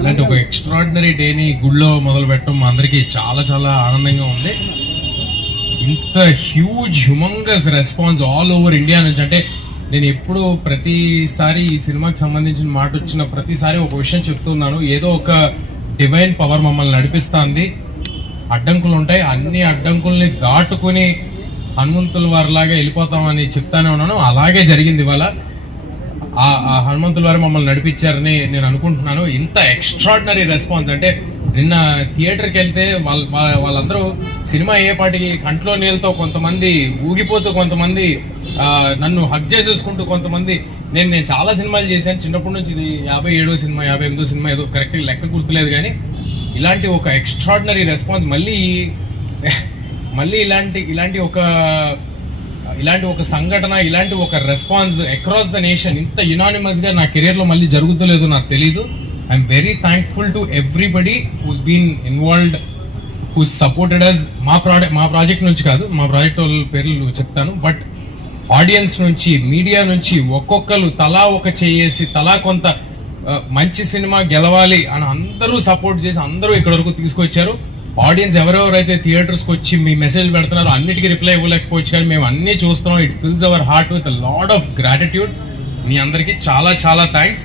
ఇలాంటి ఒక ఎక్స్ట్రాడినరీ డేని గుళ్ళో మొదలు పెట్టడం మా అందరికీ చాలా చాలా ఆనందంగా ఉంది. ఇంత humongous response all over India నుంచి, అంటే నేను ఎప్పుడు ప్రతిసారి ఈ సినిమాకి సంబంధించిన మాట వచ్చిన ప్రతిసారి ఒక విషయం చెప్తున్నాను, ఏదో ఒక డివైన్ పవర్ మమ్మల్ని నడిపిస్తుంది. అడ్డంకులు ఉంటాయి, అన్ని అడ్డంకుల్ని దాటుకుని హనుమంతుల వారిలాగా వెళ్ళిపోతామని చెప్తానే ఉన్నాను. అలాగే జరిగింది ఇవాళ. ఆ హనుమంతుల వారు మమ్మల్ని నడిపించారని నేను అనుకుంటున్నాను. ఇంత ఎక్స్ట్రాడినరీ రెస్పాన్స్ అంటే నిన్న థియేటర్కి వెళ్తే వాళ్ళందరూ సినిమా అయ్యేపాటికి కంట్లో నీళ్ళతో, కొంతమంది ఊగిపోతూ, కొంతమంది నన్ను హగ్ చేసేసుకుంటూ, కొంతమంది నేను చాలా సినిమాలు చేశాను చిన్నప్పటి నుంచి. ఇది 57వ సినిమా 58వ సినిమా ఏదో కరెక్ట్ లెక్క గుర్తులేదు, కానీ ఇలాంటి ఒక ఎక్స్ట్రాడినరీ రెస్పాన్స్ మళ్ళీ ఇలాంటి ఒక సంఘటన, ఇలాంటి ఒక రెస్పాన్స్ అక్రాస్ ద నేషన్ ఇంత యునానిమస్ గా నా కెరీర్ లో మళ్ళీ జరుగుతలేదు నాకు తెలీదు. I'm very thankful to everybody who's been involved, who's supported us. మా ప్రాజెక్ట్ నుంచి కాదు, మా ప్రాజెక్ట్ వాళ్ళ పేర్లు చెప్తాను, బట్ ఆడియన్స్ నుంచి, మీడియా నుంచి ఒక్కొక్కరు తలా ఒక చేసి, తలా కొంత మంచి సినిమా గెలవాలి అని అందరూ సపోర్ట్ చేసి అందరూ ఇక్కడ వరకు తీసుకొచ్చారు. ఆడియన్స్ ఎవరెవరైతే థియేటర్స్ కి వచ్చి మీ మెసేజ్ పెడుతున్నారో అన్నిటికీ రిప్లై ఇవ్వలేకపోవచ్చు, కానీ మేము అన్ని చూస్తున్నాం. It fills our heart with lot of gratitude. మీ అందరికీ చాలా చాలా థ్యాంక్స్.